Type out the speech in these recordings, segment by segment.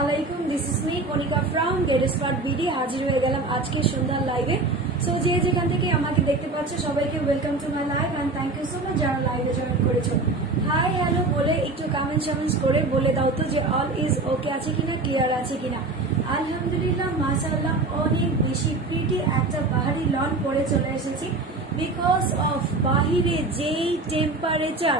আলাইকুম। বিডি হাজির হয়ে গেলাম সন্ধ্যার লাইভে সো যে যেখান থেকে আমাকে দেখতে পাচ্ছ, সবাইকে welcome to live and thank join hi hello বলে একটু করে বলে দাও তো যে ইজ ওকে আছে কিনা ক্লিয়ার আছে কিনা। আলহামদুলিল্লাহ, মাশাআল্লাহ, অনেক বেশি প্রিটি একটা পাহাড়ি লন পরে চলে এসেছি। বিকজ অফ বাহিরে যেই টেম্পারেচার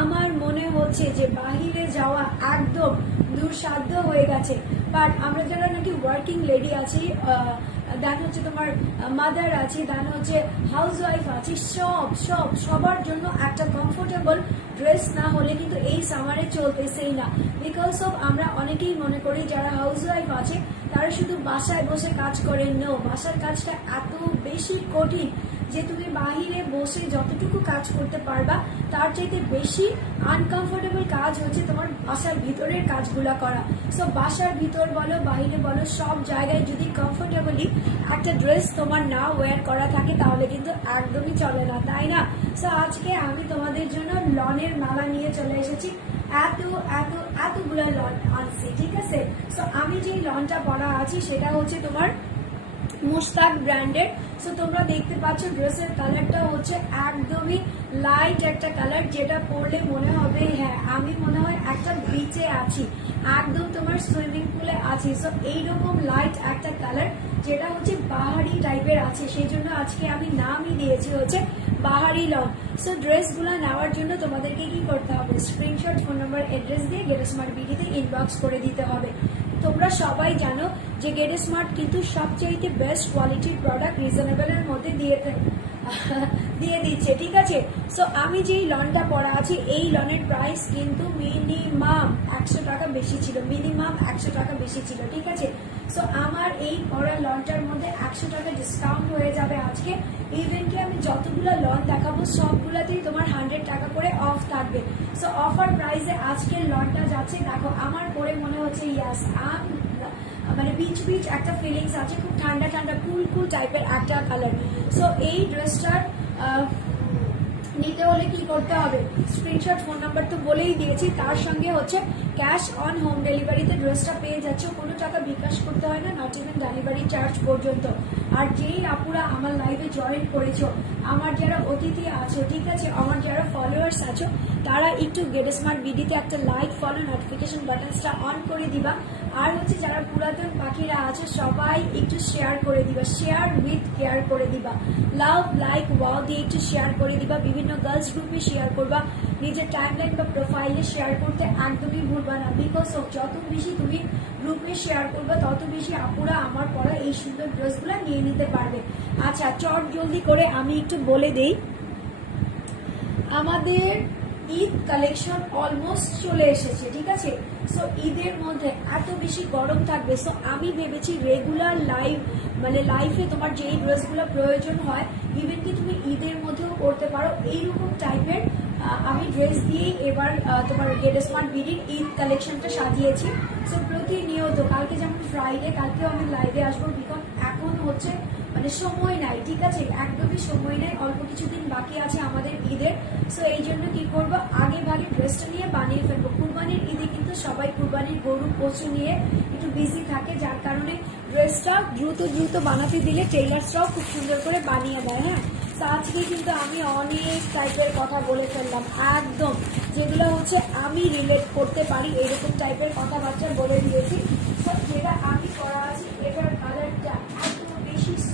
আমার মনে হচ্ছে যে বাহিরে যাওয়া একদম দুঃসাধ্য হয়ে গেছে। বাট আমরা যারা নাকি ওয়ার্কিং লেডি আছি দেন হচ্ছে তোমার মাদার আছে দেন হচ্ছে হাউস ওয়াইফ আছে, সব সব, সবার জন্য একটা কমফোর্টেবল ড্রেস না হলে কিন্তু এই সামারে চলতেছেই না। বিকজ অফ আমরা অনেকেই মনে করি, যারা হাউস ওয়াইফ আছে, তারা শুধু বাসায় বসে কাজ করেন নো বাসার কাজটা এত বেশি কঠিন। যে তুমি বাহিরে বসে যতটুকু কাজ করতে পারবা, তার চাইতে বেশি আনকমফোর্টেবল কাজ হচ্ছে তোমার বাসার ভিতরের কাজগুলো করা। সো বাসার ভিতর বলো, বাহিরে বলো, সব জায়গায় যদি কমফোর্টেবলি একটা ড্রেস তোমার না ওয়্যার করা থাকে, তাহলে কিন্তু একদমই চলে না, তাই না? সো আজকে আমি তোমাদের জন্য লনের মালা নিয়ে চলে এসেছি। এত এত, এতগুলা লন আনছি, ঠিক আছে? সো আমি যেই লনটা পরা আছি, সেটা হচ্ছে তোমার মুস্তাক ব্র্যান্ডের সো তোমরা দেখতে পাচ্ছ ড্রেসের কালারটা হচ্ছে একদমই লাইট একটা কালার যেটা পরলে মনে হবে হ্যাঁ আমি মনে হয় একটা বিচে আছি, একদম তোমার সুইমিং পুলে আছি। সো এইরকম লাইট একটা কালার যেটা হচ্ছে বাহারি টাইপের আছে। সেই জন্য আজকে আমি নামই দিয়েছি হচ্ছে বাহারি লং। সো ড্রেসগুলো নেওয়ার জন্য তোমাদেরকে কি করতে হবে? স্ক্রিনশট ফোন নাম্বার অ্যাড্রেস দিয়ে গেট স্মার্ট বিডিতে ইনবক্স করে দিতে হবে। তোমরা সবাই জানো যে গেট স্মার্ট কিন্তু সবচাইতে বেস্ট কোয়ালিটির প্রোডাক্ট রিজনেবলের মধ্যে দিয়ে দিয়ে দিচ্ছে, ঠিক আছে? সো আমি যেই লনটা পরা আছি, এই লনের প্রাইস কিন্তু মিনিমাম একশো টাকা বেশি ছিল মিনিমাম একশো টাকা বেশি ছিল, ঠিক আছে? সো আমার এই পরা লনটার মধ্যে একশো টাকা ডিসকাউন্ট হয়ে যাবে আজকে। ইভেন কি আমি যতগুলো লন দেখাবো, সবগুলোতেই তোমার হান্ড্রেড টাকা করে অফ থাকবে। সো অফার প্রাইসে আজকের লনটা যাচ্ছে, দেখো, আমার পরে মনে হচ্ছে ইয়াস আম মানে বিচ বিচ একটা ফিলিংস আছে, খুব ঠান্ডা ঠান্ডা কুল কুল টাইপের একটা কালার সো এই ড্রেসটার নিতে হলে কি করতে হবে? স্ক্রিনশট ফোন নাম্বার তো বলেই দিয়েছি। তার সঙ্গে হচ্ছে ক্যাশ অন হোম ডেলিভারিতে ড্রেসটা পেয়ে যাচ্ছ। কোনো টাকা বিকাশ করতে হয় না নট ইভেন ডেলিভারি চার্জ পর্যন্ত। আর যেই আপুরা আমার লাইভে জয়েন করেছ, আমার যারা অতিথি আছো, ঠিক আছে? আমার যারা ফলোয়ার্স আছো, তারা একটু গেট স্মার্ট বিডিতে একটা লাইক ফলো নোটিফিকেশন বাটনসটা অন করে দিবা। আর হচ্ছে যারা পুরাতন পাখিরা আছে, সবাই একটু শেয়ার করে দিবা। শেয়ার উইথ কেয়ার করে দিবা। লাভ লাইক ওয়াও দিয়ে একটু শেয়ার করে দিবা। বিভিন্ন গার্লস গ্রুপে শেয়ার করবা। নিজের টাইমলাইন বা প্রোফাইলে শেয়ার করতে একদমই ভুলবা না। বিকজ যত বেশি তুমি গ্রুপে শেয়ার করবা, তত বেশি আপুরা আমার পরা এই সুন্দর ড্রেসগুলো নিয়ে নিতে পারবে। আচ্ছা চট জলদি করে আমি একটু বলে দেই। আমাদের ঈদ কালেকশন অলমোস্ট চলে এসেছে, ঠিক আছে? সো ঈদের মধ্যে এত বেশি গরম থাকবে। সো আমি ভেবেছি রেগুলার লাইভ মানে লাইফে তোমার যেই ড্রেসগুলো প্রয়োজন হয় ইভেন কি তুমি ঈদের মধ্যেও করতে পারো, এইরকম টাইপের আমি ড্রেস দিয়েই এবার তোমার গেট স্মার্ট বিডির ঈদ কালেকশনটা সাজিয়েছি। সো প্রতিনিয়ত, কালকে যেমন ফ্রাইডে কালকেও আমি লাইভে আসব বিকজ এখন হচ্ছে মানে সময় নাই, ঠিক আছে? একদমই সময় নেই, অল্প কিছুদিন বাকি আছে আমাদের ঈদের। সো এই জন্য কি করব? আগে ভাগে ড্রেসটা নিয়ে বানিয়ে ফেলব। কুরবানির ঈদে কিন্তু সবাই কুরবানির গরু পশু নিয়ে একটু বিজি থাকে, যার কারণে ড্রেসটা দ্রুত দ্রুত বানাতে দিলে টেলার্সরাও খুব সুন্দর করে বানিয়ে দেয় হ্যাঁ? তো আজকে কিন্তু আমি অনেক টাইপের কথা বলে ফেললাম, একদম। যেগুলো হচ্ছে আমি রিলেট করতে পারি, এরকম টাইপের কথাবার্তা বলে দিয়েছি। যেটা আমি করা আছি, এটার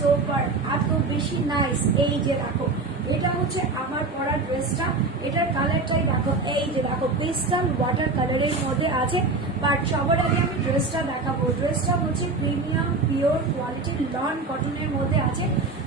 সোপার এত বেশি নাইস এই যে দেখো, এটা হচ্ছে আমার পরা ড্রেসটা এটার কালারটাই দেখো, এই যে দেখো পিস্টাল ওয়াটার কালারের মধ্যে আছে বাট সবার আগে আমি ড্রেসটা দেখাবো। ড্রেসটা হচ্ছে প্রিমিয়াম পিওর কোয়ালিটির লন কটনের মধ্যে আছে,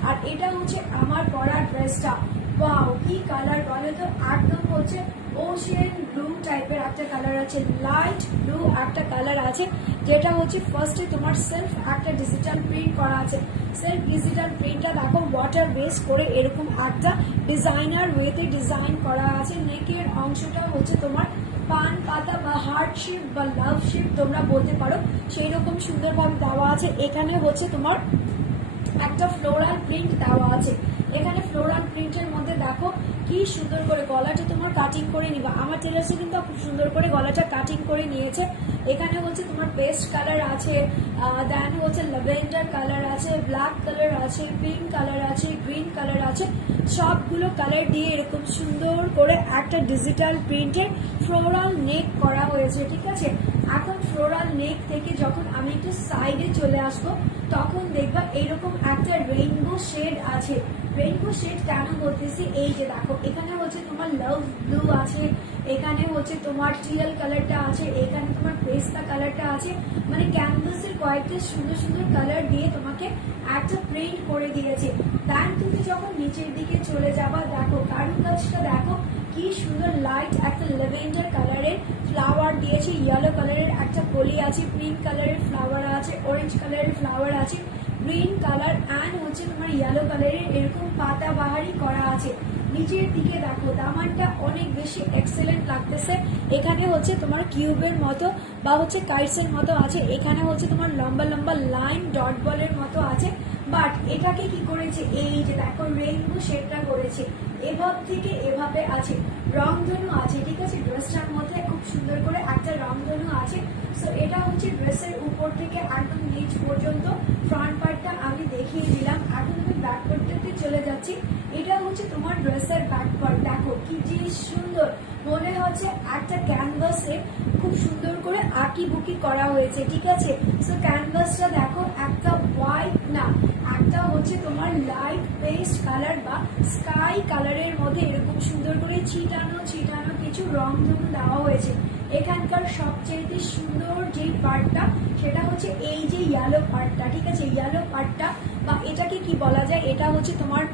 আর এটা হচ্ছে আমার পরা ড্রেসটা ওয়াও কি কালার বলে তো? একদম হচ্ছে ওশিয়ান ব্লু টাইপের একটা কালার আছে লাইট ব্লু একটা কালার আছে, যেটা হচ্ছে ফার্স্টে তোমার সেলফ একটা ডিজিটাল প্রিন্ট করা আছে। সেলফ ডিজিটাল প্রিন্টটা দেখো ওয়াটার বেস করে এরকম একটা ডিজাইনার ওয়েতে ডিজাইন করা আছে। নেকের অংশটা হচ্ছে তোমার পান, পাতা বা হার্ট বা লাভ শেপ তোমরা বলতে পারো। সেই রকম সুন্দরভাবে দেওয়া আছে। এখানে হচ্ছে তোমার একটা ফ্লোরাল প্রিন্ট দেওয়া আছে। এখানে ফ্লোরাল প্রিন্টের মধ্যে দেখো কি সুন্দর করে গলাটা তোমার কাটিং করে নিবা। আমার টেলার্সে কিন্তু খুব সুন্দর করে গলাটা কাটিং করে নিয়েছে। এখানে হচ্ছে তোমার বেস্ট কালার আছে। দেন হচ্ছে ল্যাভেন্ডার কালার আছে ব্ল্যাক কালার আছে পিঙ্ক কালার আছে গ্রিন কালার আছে, সবগুলো কালার দিয়ে এরকম সুন্দর করে একটা ডিজিটাল প্রিন্টের ফ্লোরাল নেক করা হয়েছে, ঠিক আছে? এখন ফ্লোরাল নেক থেকে যখন আমি একটু সাইডে চলে আসব, তখন দেখবা এরকম একটা রেইনবো শেড আছে। রেইনবো শেড কেন বলতেছি? এই যে দেখো, এখানে হচ্ছে তোমার লাভ ব্লু আছে এখানে হচ্ছে তোমার টিয়াল কালারটা আছে, এখানে তোমার পেস্তা কালারটা আছে। মানে ক্যানভাসের কয়েকটা সুন্দর সুন্দর কালার দিয়ে তোমাকে একটা প্রিন্ট করে দিয়েছে। দেন তুমি যখন নিচের দিকে চলে যাবা, দেখো কারুকাজটা দেখো, কি সুন্দর লাইট একটা লেভেন্ডার কালারের ফ্লাওয়ার দিয়েছে। ইয়েলো কালারের একটা কলি আছে পিঙ্ক কালারের ফ্লাওয়ার আছে অরেঞ্জ কালারের ফ্লাওয়ার আছে গ্রিন কালার অ্যান্ড হচ্ছে তোমার ইয়েলো কালারের এরকম পাতা বাহারি করা আছে। নিচের দিকে দেখো দামানটা অনেক বেশি এক্সেলেন্ট লাগতেছে। এখানে হচ্ছে তোমার কিউবের মতো বা হচ্ছে কাইটসের মতো আছে। এখানে হচ্ছে তোমার লম্বা লম্বা লাইন ডট বলের মতো আছে। বাট এটাকে কি করেছে? এই যে দেখো রেইনবো শেডটা করেছে। এভাব থেকে এভাবে আছে। রং রংধনু আছে, ঠিক আছে? ড্রেসটার মধ্যে খুব সুন্দর করে একটা রং রংধনু আছে। সো এটা হচ্ছে ড্রেসের উপর থেকে একদম নিচ পর্যন্ত। ফ্রন্ট পার্টটা আমি দেখিয়ে দিলাম। এখন ব্যাক পার্টটাতে চলে যাচ্ছি। এটা হচ্ছে তোমার ড্রেসের ব্যাক পার্ট দেখো কি যে সুন্দর। মনে হচ্ছে একটা ক্যানভাসে খুব সুন্দর করে আঁকি বুকি করা হয়েছে, ঠিক আছে? সো ক্যানভাসটা দেখো একটা হোয়াইট না, একটা হচ্ছে তোমার লাইট পেস্ট কালার বা স্কাই কালারের মধ্যে এরকম সুন্দর করে ছিটানো ছিটানো কিছু রং ধরুন দেওয়া হয়েছে। এখানকার সবচেয়ে সুন্দর যে পার্টটা সেটা হচ্ছে এই যে ইয়েলো পার্টটা ঠিক আছে? ইয়েলো পার্টটা বা এটাকে কি বলা যায়? এটা হচ্ছে তোমার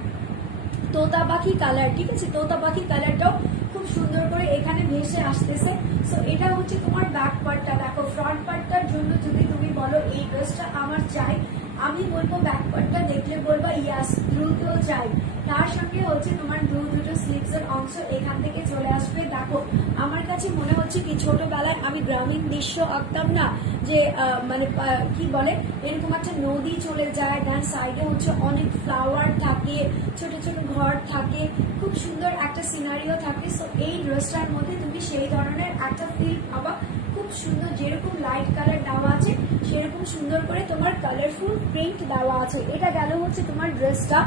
তোতা পাখি কালার ঠিক আছে? তোতা পাখি কালারটাও খুব সুন্দর করে এখানে ভেসে আসতেছে। সো এটা হচ্ছে তোমার ব্যাক পার্টটা দেখো ফ্রন্ট পার্টটার জন্য যদি তুমি বলো এই ড্রেসটা আমার চাই, আমি বলব ব্যাক পার্টটা দেখলে বলবা ইয়াস দ্রুত চাই। তার সঙ্গে হচ্ছে তোমার দু, দুটো স্লিভস এর অংশ এখান থেকে চলে আসবে। দেখো, আমার কাছে মনে হচ্ছে কি ছোটবেলায় আমি গ্রামীণ দৃশ্য আঁকতাম না, যে মানে কি বলে? এরকম একটা নদী চলে যায় ডান সাইডে হচ্ছে অনেক ফ্লাওয়ার থাকে, ছোট ছোট ঘর থাকে, খুব সুন্দর একটা সিনারিও থাকে। সো এই ড্রেসটার মধ্যে তুমি সেই ধরনের একটা ফিল পাবা। খুব সুন্দর, যেরকম লাইট কালার দেওয়া আছে সেরকম সুন্দর করে তোমার কালারফুল প্রিন্ট দেওয়া আছে। এটা গেল হচ্ছে তোমার ড্রেসটা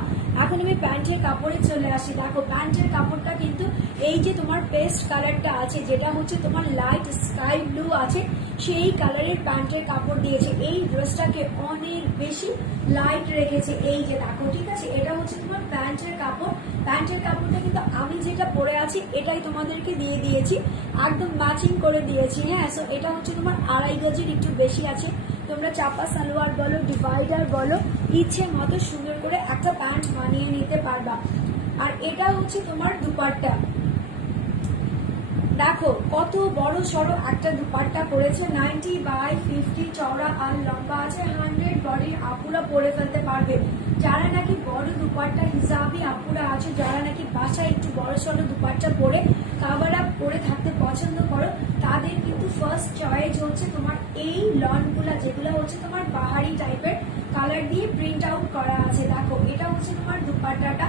এখন আমি প্যান্টের কাপড়ে চলে আসি। দেখো, প্যান্টের কাপড়টা কিন্তু এই যে তোমার পেস্ট কালারটা আছে, যেটা হচ্ছে তোমার লাইট স্কাই ব্লু আছে, সেই কালারের প্যান্টের কাপড় দিয়েছে। এই ড্রেসটাকে অনেক বেশি লাইট রেখেছে। এই যে দেখো, ঠিক আছে? এটা হচ্ছে তোমার প্যান্টের কাপড়। প্যান্টের কাপড়টা কিন্তু আমি যেটা পরে আছি, এটাই তোমাদেরকে দিয়ে দিয়েছি। একদম ম্যাচিং করে দিয়েছি হ্যাঁ? সো এটা হচ্ছে তোমার আড়াই গজের একটু বেশি আছে। তোমরা চাপা সালোয়ার বলো ডিভাইডার বলো, ইচ্ছে মতো সুন্দর করে একটা প্যান্ট বানিয়ে নিতে পারবা। আর এটা হচ্ছে তোমার দুপাট্টা। দেখো, কত বড় সড়ো একটা দুপাট্টা পড়েছে। নাইনটি বাই ফিফটি চওড়া আর লম্বা আছে হান্ড্রেড বডি আপুরা পরে ফেলতে পারবে। যারা নাকি বড় দুপাট্টা হিসাবে আপুরা আছে, যারা নাকি বাসায় একটু বড় সড়ো দুপাট্টা পরে কাভার আপ পরে থাকতে পছন্দ করো, তাদের কিন্তু ফার্স্ট চয়েস হচ্ছে তোমার এই লনগুলা যেগুলো হচ্ছে তোমার বাহারি টাইপের কালার দিয়ে প্রিন্ট আউট করা আছে। দেখো, এটা হচ্ছে তোমার দুপাট্টাটা।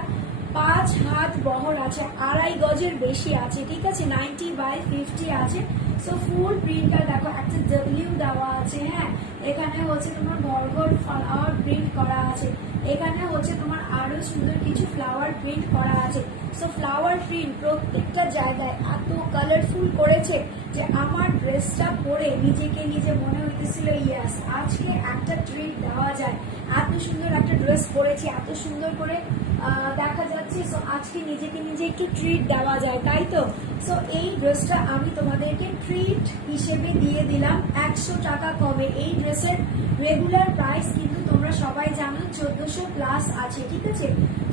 পাঁচ হাত বহর আছে, আড়াই গজের বেশি আছে, ঠিক আছে? নাইনটি বাই ফিফটি আছে। সো ফুল প্রিন্টটা দেখো, একটা ডব্লিউ দেওয়া আছে হ্যাঁ? এখানে হচ্ছে তোমার বর্গর ফ্লাওয়ার প্রিন্ট করা আছে। এখানে হচ্ছে তোমার আরও সুন্দর কিছু ফ্লাওয়ার প্রিন্ট করা আছে। সো ফ্লাওয়ার প্রিন্ট প্রত্যেকটা জায়গায় এত কালারফুল করেছে যে আমার ড্রেসটা পরে নিজেকে নিজে মনে হইতেছিল ইয়াস আজকে একটা ট্রিট দেওয়া যায়। এত সুন্দর একটা ড্রেস পরেছি, এত সুন্দর করে দেখা যাচ্ছে সো আজকে নিজেকে নিজে একটু ট্রিট দেওয়া যায়, তাই তো? সো এই ড্রেসটা আমি তোমাদেরকে ট্রিট হিসেবে দিয়ে দিলাম একশো টাকা কমে। এই ড্রেসের রেগুলার প্রাইস কিন্তু তোমরা সবাই জানো, চোদ্দশো প্লাস আছে, ঠিক আছে?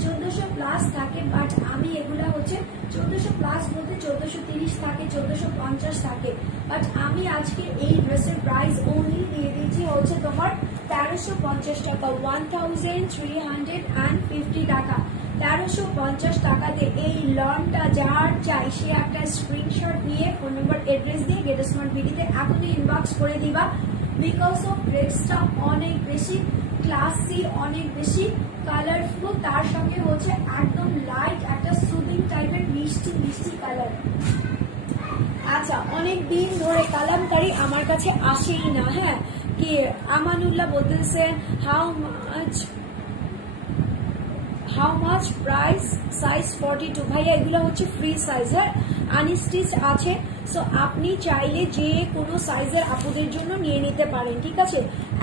চোদ্দশো প্লাস থাকে বাট আমি এগুলা হচ্ছে চোদ্দশো প্লাস বলতে চোদ্দশো তিরিশ থাকে, চোদ্দশো পঞ্চাশ থাকে। বাট আমি আজকে এই ড্রেসের প্রাইস অনলি দিয়ে দিচ্ছি হচ্ছে তোমার তেরোশো পঞ্চাশ টাকা one thousand three hundred and fifty টাকা। তেরোশো পঞ্চাশ টাকাতে এই লনটা যার চাই, সে একটা স্ক্রিনশট নিয়ে ফোন নম্বর অ্যাড্রেস দিয়ে গেট স্মার্ট ভিডিতে এখনই ইনবক্স করে দিবা। বিকজ অফ ড্রেসটা অনেক বেশি ক্লাসি অনেক বেশি কালারফুল তার সঙ্গে হচ্ছে একদম লাইট একটা সুদিং টাইপের মিষ্টি মিষ্টি কালার আচ্ছা অনেক দিন ধরে কালামকারি আমার কাছে আসেই না হ্যাঁ? কি আমানুল্লাহ বলতেছেন how much how much price size forty two ভাইয়া, এগুলো হচ্ছে ফ্রি সাইজ হ্যাঁ আনস্টিচ আছে। সো আপনি চাইলে যে কোনো সাইজের আপুদের জন্য নিয়ে নিতে পারেন, ঠিক আছে?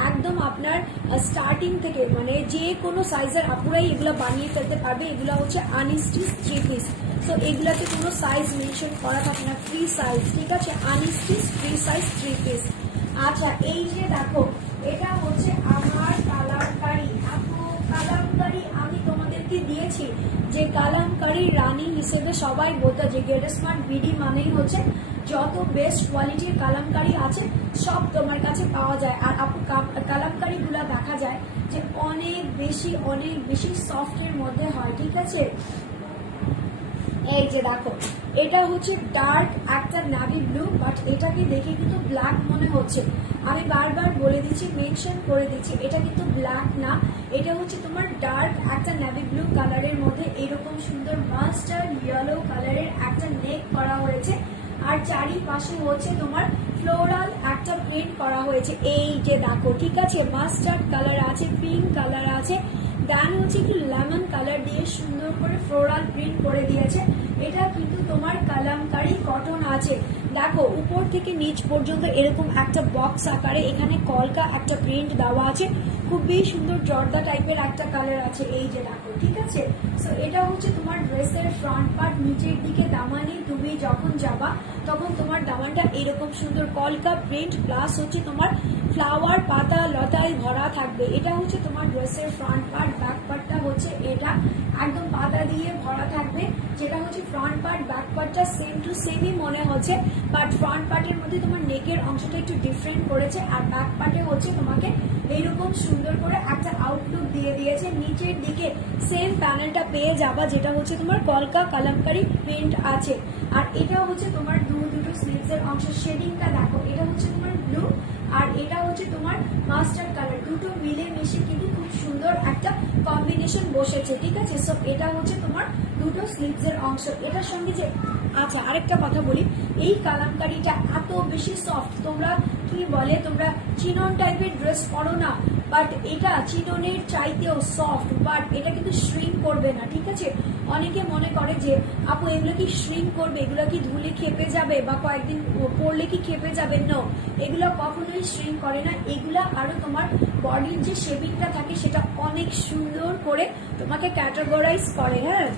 একদম আপনার স্টার্টিং থেকে মানে যে কোনো সাইজের আপুরাই এগুলো বানিয়ে ফেলতে পারবে। এগুলো হচ্ছে আনস্টিচ থ্রি পিস সো এগুলাতে কোনো সাইজ মেনশন করা থাকে না ফ্রি সাইজ ঠিক আছে? Unstitch free size three piece আচ্ছা এই যে দেখো, এটা হচ্ছে আমার কালামকারি। কালামকারি, আমি তোমাদেরকে দিয়েছি যে কালামকারি রানী হিসেবে সবাই বলতো যে গেট বিডি মানেই হচ্ছে যত বেস্ট কোয়ালিটির কালামকারি আছে, সব তোমার কাছে পাওয়া যায়। আর আপু কালামকারিগুলো দেখা যায় যে অনেক বেশি অনেক বেশি সফটের মধ্যে হয়, ঠিক আছে? এই যে দেখো, এটা হচ্ছে ডার্ক একটা নাভি ব্লু বাট এটাকে দেখে কিন্তু ব্ল্যাক মনে হচ্ছে। আমি বারবার বলে দিচ্ছি মেনশন করে দিচ্ছি, এটা কিন্তু ব্ল্যাক না। এটা হচ্ছে তোমার ডার্ক একটা নাভি ব্লু কালারের মধ্যে এরকম সুন্দর মাস্টার ইয়েলো কালারের একটা নেক করা হয়েছে। আর চারিপাশে হচ্ছে তোমার ফ্লোরাল একটা প্রিন্ট করা হয়েছে। এই যে দেখো, ঠিক আছে? মাস্টার্ড কালার আছে পিঙ্ক কালার আছে। দেন হচ্ছে একটু লেমন কালার দিয়ে সুন্দর করে ফ্লোরাল প্রিন্ট করে দিয়েছে। এটা কিন্তু তোমার কালামকারি কটন আছে। দেখো, উপর থেকে নিচ পর্যন্ত এরকম একটা বক্স আকারে এখানে কলকা একটা প্রিন্ট দেওয়া আছে। খুবই সুন্দর জর্দা টাইপের একটা কালার আছে এই যে দেখো, ঠিক আছে? সো এটা হচ্ছে তোমার ড্রেসের ফ্রন্ট পার্ট নিচের দিকে দামানি তুমি যখন যাবা, তখন তোমার দামানটা এরকম সুন্দর কলকা প্রিন্ট প্লাস হচ্ছে তোমার ফ্লাওয়ার, পাতা, লতায় ভরা থাকবে। এটা হচ্ছে তোমার ড্রেসের ফ্রন্ট পার্ট ব্যাক পার্টটা হচ্ছে এটা। একদম পাতা দিয়ে ভরা থাকবে। যেটা হচ্ছে ফ্রন্ট পার্ট ব্যাক পার্টটা সেম টু সেমই মনে হচ্ছে। বাট ফ্রন্ট পার্টের মধ্যে তোমার নেকের অংশটা একটু ডিফারেন্ট করেছে আর ব্যাক পার্টে হচ্ছে তোমাকে এইরকম সুন্দর করে একটা আউটলুক দিয়ে দিয়েছে। নিচের দিকে সেম প্যানেলটা পেয়ে যাবা, যেটা হচ্ছে তোমার কলকা কালামকারি প্রিন্ট আছে। আর এটা হচ্ছে তোমার দু দুটো স্লিভসের অংশ শেডিংটা দেখো, এটা হচ্ছে তোমার ব্লু আর এটা হচ্ছে তোমার মাস্টার্ড কালার দুটো মিলে মিশে কিন্তু খুব সুন্দর একটা কম্বিনেশন বসেছে, ঠিক আছে? সো এটা হচ্ছে তোমার দুটো স্লিভসের অংশ। এটার সঙ্গে যে আচ্ছা আরেকটা কথা বলি। এই কালামকারিটা এত বেশি সফট তোমরা কি বলে, তোমরা চিনন টাইপের ড্রেস পরো না বাট এটা চিননের চাইতেও সফট বাট এটা কিন্তু শ্রিঙ্ক করবে না, ঠিক আছে? অনেকে মনে করে যে, আপু, এগুলো কি শ্রিঙ্ক করবে? এগুলো কি ধুলে খেপে যাবে? বা কয়েকদিন পরলে কি খেপে যাবে? না এগুলো কখনোই শ্রিঙ্ক করে না। এগুলো আরও তোমার বডির যে শেপিংটা থাকে, সেটা অনেক সুন্দর করে তোমাকে ক্যাটাগরাইজ করে হ্যাঁ?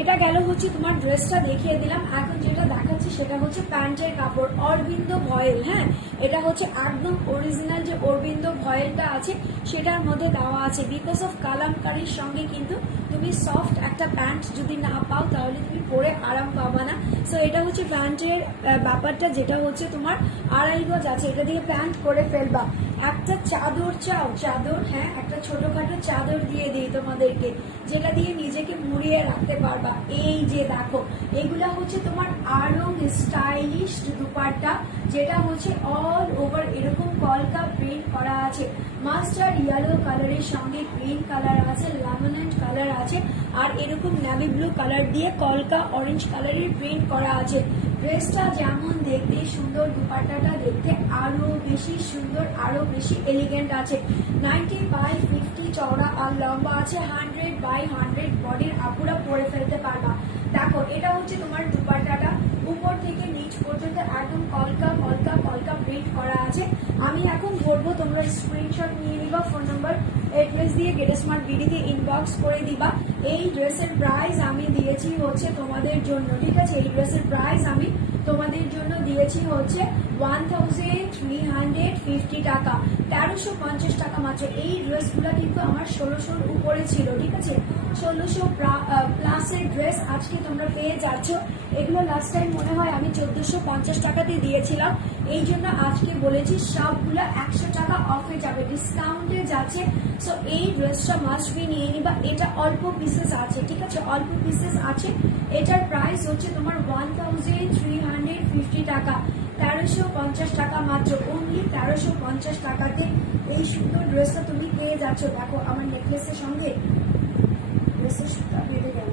এটা গেল হচ্ছে তোমার ড্রেসটা দেখিয়ে দিলাম। এখন যেটা দেখাচ্ছি, সেটা হচ্ছে প্যান্টের কাপড়, অরবিন্দ ভয়েল হ্যাঁ? এটা হচ্ছে একদম অরিজিনাল যে অরবিন্দ ভয়েলটা আছে, সেটার মধ্যে দেওয়া আছে। বিকজ অফ কালামকারির সঙ্গে কিন্তু তুমি সফট একটা প্যান্ট যদি না পাও, তাহলে তুমি পরে আরাম পাবা না। সো এটা হচ্ছে প্যান্টের ব্যাপারটা, যেটা হচ্ছে তোমার আড়াই গজ আছে। এটা দিয়ে প্যান্ট করে ফেলবা। একটা চাদর চাও, চাদর হ্যাঁ একটা ছোটখাটো চাদর দিয়ে দিই তোমাদেরকে, যেটা দিয়ে নিজেকে মুড়িয়ে রাখতে পারবা। এই যে দেখো, এগুলা হচ্ছে তোমার আরও স্টাইলিশ দুপাট্টা। যেটা হচ্ছে অল ওভার এরকম কলকা প্রিন্ট করা আছে। মাস্টার্ড ইয়েলো কালারের সঙ্গে গ্রিন কালার আছে লেমনেন্ট কালার আছে, আর এরকম নেভি ব্লু কালার দিয়ে কলকা অরেঞ্জ কালারের প্রিন্ট করা আছে। ড্রেসটা যেমন দেখতে সুন্দর, দুপাট্টাটা দেখতে আরও বেশি সুন্দর, আরও বেশি এলিগেন্ট আছে। নাইনটি বাই ফিফটি চওড়া আর লম্বা আছে হান্ড্রেড বাই হান্ড্রেড বডির আপুরা পরে ফেলতে পারবা। দেখো, এটা হচ্ছে তোমার দুপাট্টাটা। উপর থেকে নিচ পর্যন্ত একদম কলকা কলকা কলকা প্রিন্ট করা আছে। আমি এখন ধরবো, তোমরা স্ক্রিনশট নিয়ে নিবা ফোন নাম্বার অ্যাড্রেস দিয়ে গেটে স্মার্ট বিডিতে ইনবক্স করে দিবা। এই ড্রেসের প্রাইস আমি দিয়েছি হচ্ছে তোমাদের জন্য, ঠিক আছে? এই ড্রেসের প্রাইস আমি তোমাদের জন্য দিয়েছি হচ্ছে one thousand three hundred fifty টাকা। তেরোশো পঞ্চাশ টাকা মাত্র। এই ড্রেসগুলো কিন্তু আমার ষোলোশোর উপরে ছিল, ঠিক আছে? ষোলোশো প্লাসের ড্রেস আজকে তোমরা পেয়ে যাচ্ছ। এগুলো লাস্ট টাইম মনে হয় আমি চোদ্দোশো পঞ্চাশ টাকাতে দিয়েছিলাম। এই জন্য আজকে বলেছি সবগুলো একশো টাকা অফে যাবে ডিসকাউন্টে যাচ্ছে। সো এই ড্রেসটা মাস্ট নিয়ে নিবা। এটা অল্প পিসেস আছে, ঠিক আছে? অল্প পিসেস আছে। এটার প্রাইস হচ্ছে তোমার one thousand three hundred fifty টাকা। তেরোশো পঞ্চাশ টাকা মাত্র। অনলি তেরোশো পঞ্চাশ টাকাতে এই সুন্দর ড্রেসটা তুমি পেয়ে যাচ্ছ। দেখো, আমার নেকলেসের সঙ্গে ড্রেসের সুতা বেঁধে গেল।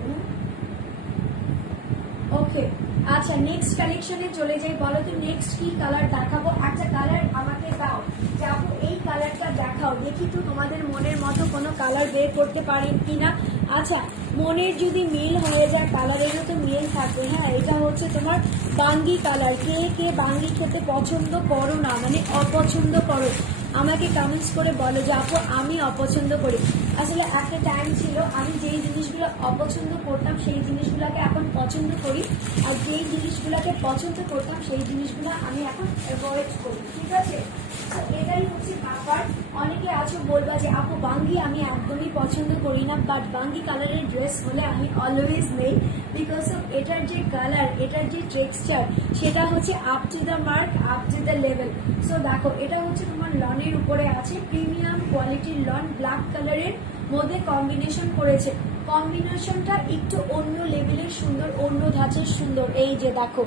ওকে আচ্ছা নেক্সট কালেকশনে চলে যাই। বলো তো নেক্সট কি কালার দেখাবো? একটা কালার আমাকে দাও। যাব এই কালারটা দেখাও। দেখি তো তোমাদের মনের মতো কোনো কালার বের করতে পারেন কি না আচ্ছা মনের যদি মিল হয়ে যায় কালারেরও তো মিল থাকবে হ্যাঁ? এটা হচ্ছে তোমার বাঙ্গি কালার কে কে বাঙ্গি খেতে পছন্দ করো না? মানে অপছন্দ করো। আমাকে কমেন্টস করে বলো যে, আপু, আমি অপছন্দ করি। আসলে একটা টাইম ছিল, আমি যেই জিনিসগুলো অপছন্দ করতাম, সেই জিনিসগুলোকে এখন পছন্দ করি। আর যেই জিনিসগুলোকে পছন্দ করতাম, সেই জিনিসগুলো আমি এখন অ্যাভয়েড করি, ঠিক আছে? এটাই হচ্ছে ব্যাপার। অনেকে আছো বলবা যে, আপু, বাঙ্গি আমি একদমই পছন্দ করি না বাট বাঙ্গি কালারের ড্রেস হলে আমি অলওয়েজ নেই। বিকজ অফ এটার যে কালার এটার যে টেক্সচার সেটা হচ্ছে up to the mark up to the level so দেখো, এটা হচ্ছে তোমার লনের উপরে আছে। প্রিমিয়াম কোয়ালিটির লন ব্ল্যাক কালারের মধ্যে কম্বিনেশন করেছে। কম্বিনেশনটা একটু অন্য লেভেলের সুন্দর, অন্য ধাঁচের সুন্দর। এই যে দেখো।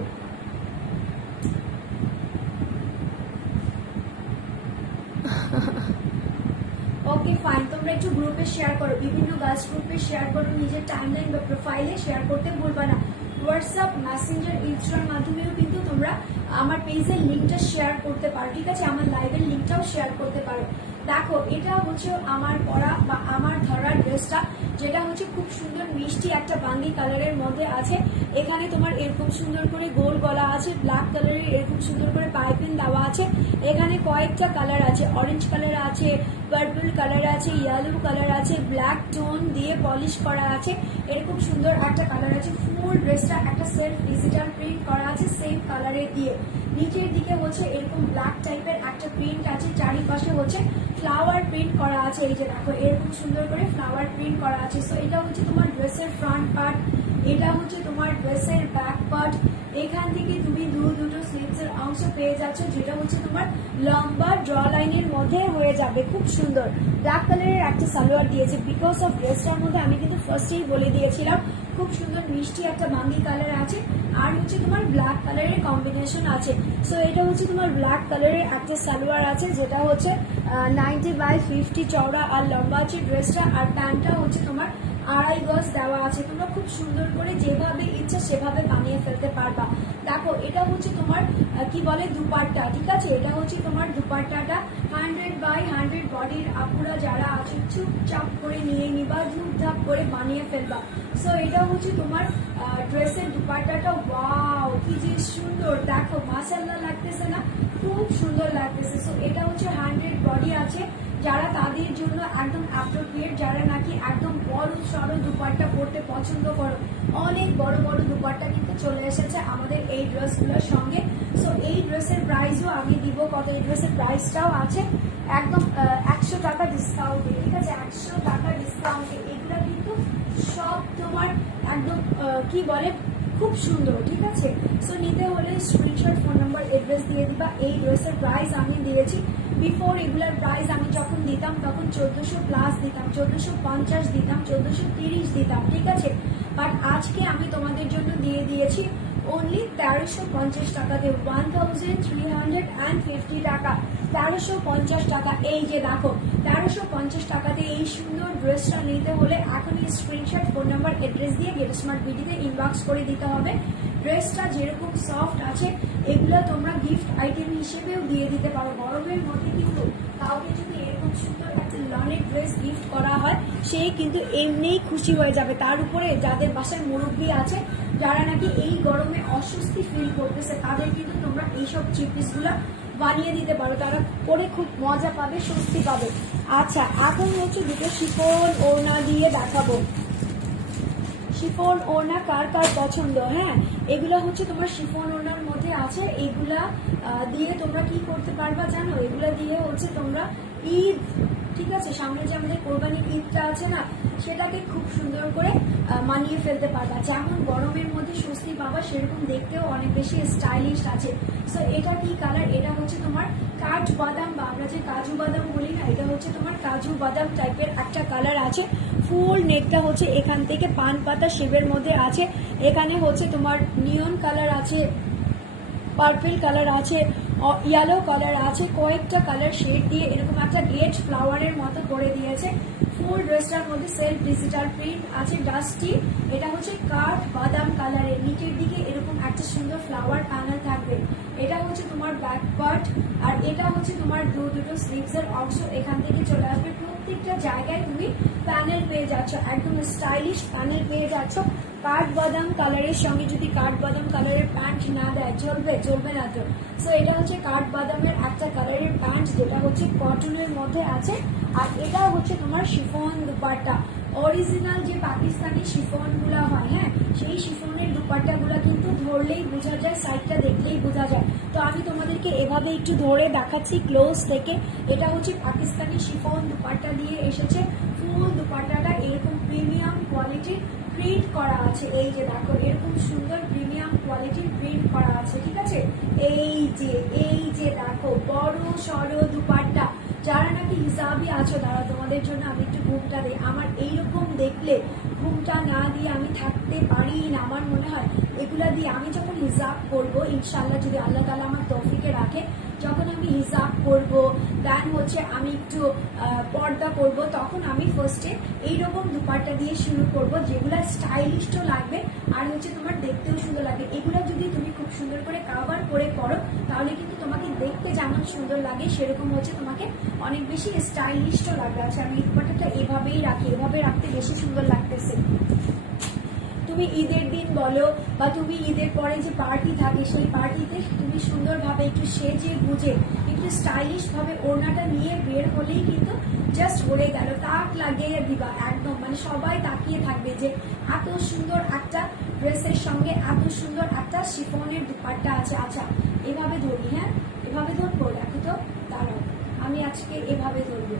ওকে ফাইন তোমরা একটু গ্রুপে শেয়ার করো। বিভিন্ন গার্লস গ্রুপে শেয়ার করো। নিজের টাইমলাইন বা প্রোফাইলে শেয়ার করতে ভুলবা না। হোয়াটসঅ্যাপ মেসেঞ্জার ইনস্টার মাধ্যমেও কিন্তু তোমরা আমার পেজের লিঙ্কটা শেয়ার করতে পারো, ঠিক আছে? আমার লাইভের লিঙ্কটাও শেয়ার করতে পারো। দেখো, এটা হচ্ছে আমার পরা বা আমার ধরার ড্রেসটা যেটা হচ্ছে খুব সুন্দর মিষ্টি একটা বাঙ্গি কালারের মধ্যে আছে। এখানে তোমার এরকম সুন্দর করে গোল গলা আছে ব্ল্যাক কালারের এরকম সুন্দর করে পাইপিন দেওয়া আছে। এখানে কয়েকটা কালার আছে অরেঞ্জ কালার আছে পার্পল কালার আছে ইয়েলো কালার আছে ব্ল্যাক টোন দিয়ে পলিশ করা আছে। এরকম সুন্দর একটা কালার আছে। ফুল ড্রেসটা একটা সেলফ ডিজিটাল প্রিন্ট করা আছে সেম কালারের দিয়ে। নিচের দিকে হচ্ছে এরকম ব্ল্যাক টাইপের একটা প্রিন্ট আছে, চারিপাশে হচ্ছে ফ্লাওয়ার প্রিন্ট করা আছে। এই যে দেখো এরকম সুন্দর করে ফ্লাওয়ার প্রিন্ট করা আছে। সো এটা হচ্ছে তোমার ড্রেসের ফ্রন্ট পার্ট এটা হচ্ছে তোমার ড্রেসের ব্যাক পার্ট এখান থেকে তুমি দু দুটো স্লিভসের অংশ পেয়ে যাচ্ছ, যেটা হচ্ছে তোমার লম্বা ড্র লাইনের মধ্যে হয়ে যাবে। খুব সুন্দর। ব্ল্যাক কালারের একটা সালোয়ার দিয়েছে। বিকজ অফ ড্রেসটার মধ্যে আমি কিন্তু ফার্স্টেই বলে দিয়েছিলাম, খুব সুন্দর মিষ্টি একটা বাঙ্গি কালার আছে। আর হচ্ছে তোমার ব্ল্যাক কালারের কম্বিনেশন আছে। সো এটা হচ্ছে তোমার ব্ল্যাক কালারের একটা সালোয়ার আছে, যেটা হচ্ছে নাইনটি বাই ফিফটি চওড়া আর লম্বা আছে ড্রেসটা আর প্যান্টটা হচ্ছে তোমার আড়াই গজ দেওয়া আছে। তোমরা খুব সুন্দর করে যেভাবে ইচ্ছা সেভাবে বানিয়ে ফেলতে পারবা। দেখো, এটা হচ্ছে তোমার কি বলে, দুপাট্টা, ঠিক আছে? এটা হচ্ছে তোমার দুপাট্টাটা। হান্ড্রেড বাই হান্ড্রেড বডির আপুরা যারা আছে, চুপচাপ করে নিয়ে নিবা ধূপধাপ করে বানিয়ে ফেলবা। সো এটা হচ্ছে তোমার ড্রেসের দুপাট্টাটা। ওয়াও কি যে সুন্দর! দেখো মাসাল্লাহ লাগতেছে না? খুব সুন্দর লাগতেছে। সো এটা হচ্ছে হান্ড্রেড বডি আছে। যারা তাদের জন্য একদম অ্যাপ্রোপ্রিয়েট যারা নাকি একদম বড় সড়ো দুপাট্টা পরতে পছন্দ করো, অনেক বড় বড় দুপাট্টা কিন্তু চলে এসেছে আমাদের এই ড্রেসগুলোর সঙ্গে। সো এই ড্রেসের প্রাইসও আমি দিব কত? এই ড্রেসের প্রাইসটাও আছে। একদম একশো টাকা ডিসকাউন্টে ঠিক আছে? একশো টাকা ডিসকাউন্টে এগুলো কিন্তু সব তোমার একদম কি বলে? খুব সুন্দর, ঠিক আছে? সো নিতে হলে স্ক্রিনশট ফোন নাম্বার এড্রেস দিয়ে দিবা। এই ড্রেসের প্রাইস আমি দিয়েছি। বিফোর এগুলার প্রাইস আমি যখন দিতাম, তখন চোদ্দোশো প্লাস দিতাম, চোদ্দোশো পঞ্চাশ দিতাম, চোদ্দোশো তিরিশ দিতাম, ঠিক আছে? বাট আজকে আমি তোমাদের জন্য দিয়ে দিয়েছি অনলি তেরোশো পঞ্চাশ টাকাতে one thousand three hundred and fifty টাকা। তেরোশো পঞ্চাশ টাকা, এই যে দেখো, তেরোশো পঞ্চাশ টাকাতে এই সুন্দর ড্রেসটা নিতে হলে এখনই স্ক্রিনশট ফোন নাম্বার অ্যাড্রেস দিয়ে গেট স্মার্ট বিডিতে ইনবক্স করে দিতে হবে। ড্রেসটা যেরকম সফট আছে, এগুলো তোমরা গিফট আইটেম হিসেবেও দিয়ে দিতে পারো। গরমের মধ্যে কিন্তু কাউকে যদি এরকম সুন্দর একটা লনের ড্রেস গিফট করা হয়, সে কিন্তু এমনিই খুশি হয়ে যাবে। তার উপরে যাদের বাসায় মুরব্বী আছে, যারা নাকি এই গরমে অস্বস্তি ফিল করতেছে, তাদের কিন্তু তোমরা এইসব চিপিসগুলো বানিয়ে দিতে পারো। তারা পরে খুব মজা পাবে, স্বস্তি পাবে। আচ্ছা এখন হচ্ছে দুটো শিকল ওড়না দিয়ে দেখাবো। শিফন ওড়না কার কার পছন্দ? হ্যাঁ এগুলো হচ্ছে তোমার শিফন ওড়নার মধ্যে আছে। এগুলা দিয়ে তোমরা কি করতে পারবা জানো? এগুলা দিয়ে হচ্ছে তোমরা ঈদ, ঠিক আছে? সামনে যে আমাদের কোরবানির ঈদটা আছে না, সেটাকে খুব সুন্দর করে মানিয়ে ফেলতে পারবা। যেমন গরমের মধ্যে স্বস্তি পাবা, সেরকম দেখতেও অনেক বেশি স্টাইলিশ আছে। সো এটা কি কালার এটা হচ্ছে তোমার কাঠ বাদাম বা আমরা যে কাজু বাদাম বলি না, এটা হচ্ছে কাজু বাদাম টাইপের একটা কালার আছে। ফুল নেকটা হচ্ছে এখান থেকে পান পাতা শেপের মধ্যে আছে। এখানে হচ্ছে তোমার নিয়ন কালার আছে পার্পেল কালার আছে ইয়েলো কালার আছে। কয়েকটা কালার শেড দিয়ে এরকম একটা গেট ফ্লাওয়ারের মতো করে দিয়েছে। ফুল ড্রেসটার মধ্যে সেলফ ডিজিটাল প্রিন্ট আছে, ডাস্টি। এটা হচ্ছে কাঠ বাদাম কালারের, নিচের দিকে এরকম একটা সুন্দর ফ্লাওয়ার প্যানেল থাকবে। এটা হচ্ছে তোমার ব্যাক পার্ট, আর এটা হচ্ছে তোমার দু, দুটো স্লিভসের অংশ। এখান থেকে চলে আসবে প্রত্যেকটা জায়গায় তুমি প্যানেল পেয়ে যাচ্ছ, একদম স্টাইলিশ প্যানেল পেয়ে যাচ্ছ। কাঠ বাদাম কালারের সঙ্গে যদি কাঠ বাদাম কালারের প্যান্ট না দেয়, চলবে চলবে না তো। সো এটা হচ্ছে কাঠ বাদামের একটা কালারের প্যান্ট, যেটা হচ্ছে কটনের মধ্যে আছে, আর এটা হচ্ছে তোমার শিফন দুপাট্টা। অরিজিনাল যে পাকিস্তানি শিফনগুলা হয় হ্যাঁ সেই শিফনের দুপাট্টা গুলা কিন্তু ধরলেই বোঝা যায় সাইডটা দেখলেই বোঝা যায়। তো আমি তোমাদেরকে এভাবে একটু ধরে দেখাচ্ছি ক্লোজ থেকে। এটা হচ্ছে পাকিস্তানি শিফন দুপাট্টা দিয়ে এসেছে। ফুল দুপাট্টাটা এরকম প্রিমিয়াম কোয়ালিটির প্রিন্ট করা আছে। এই যে দেখো, এরকম সুন্দর প্রিমিয়াম কোয়ালিটির প্রিন্ট করা আছে, ঠিক আছে? এই যে এই যে দেখো, বড় সড়ো দুপাট্টা। যারা নাকি হিসাবই আছো, তারা তোমাদের জন্য আমি একটু ঘুমটা দিই। আমার এইরকম দেখলে ঘুমটা না দিয়ে আমি থাকতে পারি না, আমার মনে হয়। এগুলা দিয়ে আমি যখন হিসাব করব ইনশাল্লাহ যদি আল্লাহ তালা আমার তৌফিকে রাখে যখন আমি হিসাব করব দেন হচ্ছে আমি একটু পর্দা করব তখন আমি ফার্স্টে এইরকম দুপাট্টা দিয়ে শুরু করব, যেগুলো স্টাইলিশও লাগবে, আর হচ্ছে তোমার দেখতেও সুন্দর লাগে। এগুলো যদি তুমি খুব সুন্দর করে কাভার করে করো, তাহলে কিন্তু তোমাকে দেখতে যেমন সুন্দর লাগে, সেরকম হচ্ছে তোমাকে অনেক বেশি স্টাইলিশও লাগবে। আচ্ছা আমি এই দুপাট্টাটা এভাবেই রাখি, এভাবে রাখতে বেশি সুন্দর লাগতেছে। তুমি ঈদের দিন বলো বা তুমি ঈদের পরে যে পার্টি থাকে, সেই পার্টিতে তুমি সুন্দরভাবে একটু সেজে গুজে, একটু স্টাইলিশ ভাবে ওড়নাটা নিয়ে বের হলেই কিন্তু জাস্ট হয়ে গেল। তাক লাগিয়ে দিবা একদম। মানে সবাই তাকিয়ে থাকবে যে এত সুন্দর একটা ড্রেসের সঙ্গে এত সুন্দর একটা শিফনের দুপাট্টা আছে। আচ্ছা এভাবে ধরি হ্যাঁ? এভাবে তো দাঁড়াও আমি আজকে এভাবে ধরবো।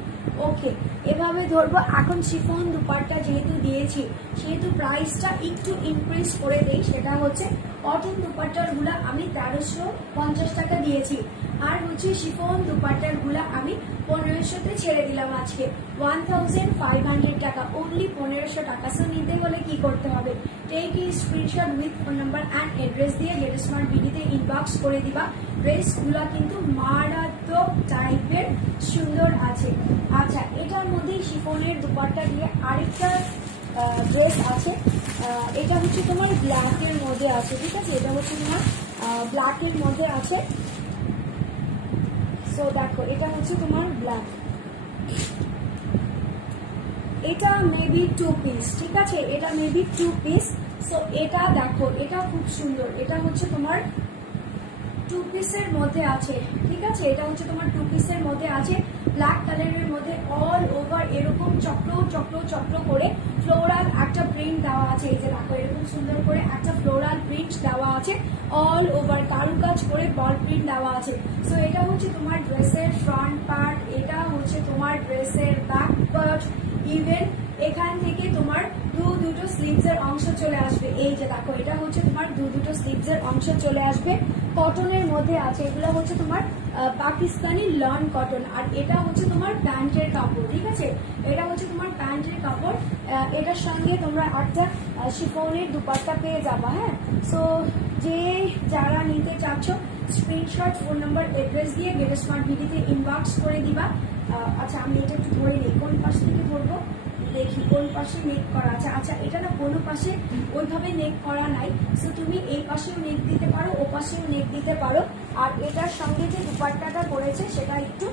ওকে, এভাবে ধরবো। এখন শিফন দুপারটা যেহেতু দিয়েছি, সেহেতু প্রাইসটা একটু ইনক্রিজ করে দিই, সেটা হচ্ছে অটন দুপারটারগুলো গুলা আমি তেরোশো পঞ্চাশ টাকা দিয়েছি। আর হচ্ছে শিফন দুপাট্টারগুলা আমি পনেরোশোতে ছেড়ে দিলাম আজকে। ওয়ান থাউজেন্ড ফাইভ হান্ড্রেড টাকা অনলি পনেরোশো টাকা। সো নিতে হলে কি করতে হবে? Take a screenshot with phone number and address দিয়ে গেট স্মার্ট বিডিতে ইনবক্স করে দিবা। ড্রেসগুলা কিন্তু মারাত্মক টাইপের সুন্দর আছে। আচ্ছা এটার মধ্যেই শিফনের দুপাট্টা দিয়ে আরেকটা ড্রেস আছে। এটা হচ্ছে তোমার ব্ল্যাকের মধ্যে আছে, ঠিক আছে? এটা হচ্ছে তোমার ব্ল্যাকের মধ্যে আছে। সো দেখো, এটা হচ্ছে তোমার ব্ল্যাক এটা মেবি টু পিস ঠিক আছে? এটা মেবি টু পিস সো এটা দেখো, এটা খুব সুন্দর। এটা হচ্ছে তোমার টু পিসের মধ্যে আছে, ঠিক আছে? এটা হচ্ছে তোমার টু পিসের মধ্যে আছে। ব্ল্যাক কালারের মধ্যে অল ওভার এরকম চক্র চক্র চক্র করে ফ্লোরাল একটা প্রিন্ট দেওয়া আছে। এই যে দেখো, এরকম সুন্দর করে একটা ফ্লোরাল প্রিন্ট দেওয়া আছে অল ওভার কারুকাজ করে বল প্রিন্ট দেওয়া আছে। সো এটা হচ্ছে তোমার ড্রেসের ফ্রন্ট পার্ট এটা হচ্ছে তোমার ড্রেসের ব্যাক পার্ট ইভেন এখান থেকে তোমার দু দুটো স্লিভস এর অংশ চলে আসবে। এই যে দেখো, এটা হচ্ছে তোমার দু দুটো স্লিভস এর অংশ চলে আসবে। কটনের মধ্যে আছে, এগুলো হচ্ছে তোমার পাকিস্তানি লন কটন আর এটা হচ্ছে তোমার প্যান্টের কাপড়, ঠিক আছে? এটা হচ্ছে তোমার প্যান্টের কাপড় এটার সঙ্গে তোমরা একটা শিফনের দুপাট্টা পেয়ে যাবা হ্যাঁ? সো যে যারা নিতে চাচ্ছ স্ক্রিনশট ফোন নাম্বার অ্যাড্রেস দিয়ে গেট স্মার্ট ভিডিতে ইনবক্স করে দিবা। আচ্ছা আমি এটা একটু ধরে নিই। কোন পাশ থেকে ধরবো? দেখি, কোন পাশে নেক করা আছে? আচ্ছা এটা না কোনো পাশে ওইভাবে নেক করা নাই। সো তুমি এই পাশেও নেক দিতে পারো, ও পাশেও নেক দিতে পারো। আর এটার সঙ্গে যে দুপাট্টাটা করেছে, সেটা একটু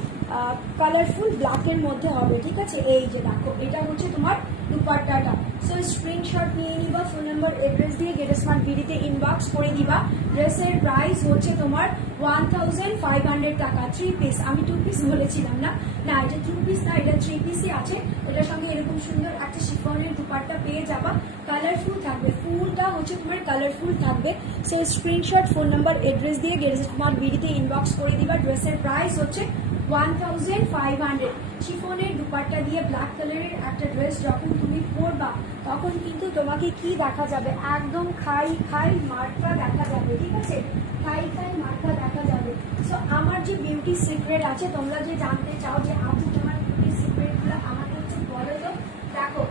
কালারফুল ব্ল্যাকের মধ্যে হবে, ঠিক আছে? এই যে দেখো, এটা হচ্ছে তোমার দুপাট্টাটা। সো স্ক্রিনশট নিয়ে নিবা ফোন নাম্বার অ্যাড্রেস দিয়ে গেট স্মার্ট বিডিতে ইনবক্স করে দিবা ড্রেসের প্রাইস হচ্ছে তোমার ওয়ান থাউজেন্ড ফাইভ হান্ড্রেড টাকা থ্রি পিস আমি টু পিস বলেছিলাম না? না, এটা টু পিস না, এটা থ্রি পিসই আছে। এটার সঙ্গে এরকম সুন্দর একটা শিফনের দুপাট্টা পেয়ে যাবা। কালারফুল থাকবে। ফুলটা হচ্ছে তোমার কালারফুল থাকবে। So screenshot phone number address দিয়ে গেট স্মার্ট বিডিতে ইনবক্স করে দিবা। ড্রেসের প্রাইস হচ্ছে ওয়ান থাউজেন্ড ফাইভ হান্ড্রেড শিফনের দুপাট্টা দিয়ে ব্ল্যাক কালারের একটা ড্রেস যখন তুমি পরবা, তখন কিন্তু তোমাকে কি দেখা যাবে? একদম খাই খাই মার্কা দেখা যাবে, ঠিক আছে? খাই খাই মার্কা দেখা যাবে। সো আমার যে বিউটি সিক্রেট আছে, তোমরা যে জানতে চাও যে আপনি তোমার বিউটি সিক্রেটগুলো আমাকে হচ্ছে বলো তো। দেখো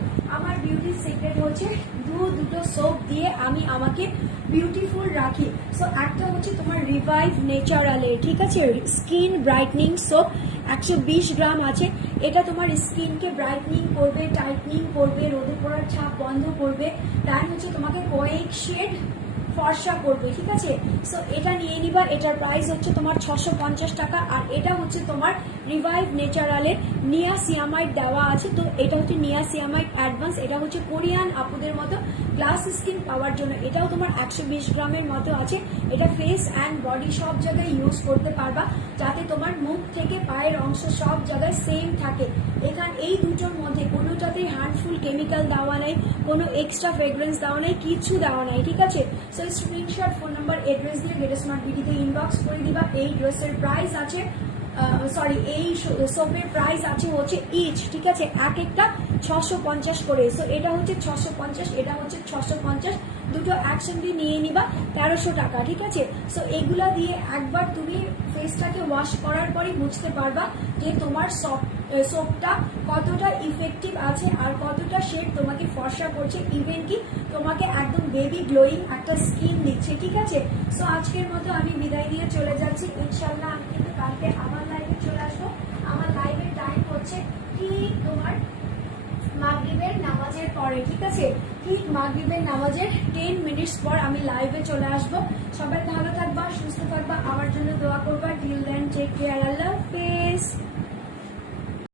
বিউটি সিক্রেট হচ্ছে, দু, দুটো সোপ দিয়ে আমি আমাকে বিউটিফুল রাখি। সো একটা হচ্ছে তোমার রিভাইভ নেচারালের ঠিক আছে? স্কিন ব্রাইটনিং সোপ একশো বিশ গ্রাম আছে। এটা তোমার স্কিনকে ব্রাইটনিং করবে টাইটনিং করবে, রোদে পড়ার ছাপ বন্ধ করবে। দেন হচ্ছে তোমাকে কয়েক শেড ফর্সা করবে, ঠিক আছে? সো এটা নিয়ে নিবা, এটার প্রাইস হচ্ছে তোমার ছশো টাকা। আর এটা হচ্ছে তোমার রিভাইভ নেচারালের নিয়াসিয়ামাইড দেওয়া আছে, তো এটা হচ্ছে নিয়াসিয়ামাইড অ্যাডভান্স এটা হচ্ছে কোরিয়ান আপুদের মতো গ্লাস স্কিন পাওয়ার জন্য। এটাও তোমার একশো বিশ গ্রামের মতো আছে। এটা ফেস অ্যান্ড বডি সব জায়গায় ইউজ করতে পারবা, যাতে তোমার মুখ থেকে পায়ের অংশ সব জায়গায় সেম থাকে। এখানে, এই দুটোর মধ্যে কোনোটাতেই হার্মফুল কেমিক্যাল দেওয়া নেই, কোনো এক্সট্রা ফ্রেগ্রেন্স দেওয়া নেই কিছু দেওয়া নেই, ঠিক আছে? So screenshot phone number address দিয়ে গেট স্মার্ট বিডিতে ইনবক্স করে দিবা, এই ড্রেসের প্রাইস আছে সরি এই সোপের প্রাইস আছে হচ্ছে ইচ ঠিক আছে? এক একটা ছশো পঞ্চাশ করে। সো এটা হচ্ছে ছশো পঞ্চাশ, এটা হচ্ছে ছশো পঞ্চাশ। দুটো একসঙ্গে নিয়ে নিবা তেরোশো টাকা, ঠিক আছে? সো এগুলা দিয়ে একবার তুমি ফেসটাকে ওয়াশ করার পরই বুঝতে পারবা যে তোমার সফট সোপটা কতটা ইফেক্টিভ আছে আর কতটা শেড তোমাকে ফর্সা করছে। ইভেন কি তোমাকে একদম বেবি গ্লোয়িং একটা স্কিন দিচ্ছে, ঠিক আছে? সো আজকের মতো আমি বিদায় দিয়ে চলে যাচ্ছি। ইনশাল্লাহ আমি কিন্তু কালকে আমার লাইভে চলে আসব আমার লাইভের টাইম হচ্ছে ঠিক তোমার মাগরিবের নামাজের পরে, ঠিক আছে? ঠিক মাগরিবের নামাজের টেন মিনিটস পর আমি লাইভে চলে আসব। সবাই ভালো থাকবা, সুস্থ থাকবা। আমার জন্য দোয়া করবা। টিল দেন টেক কেয়ার আল্লাহ হাফেজ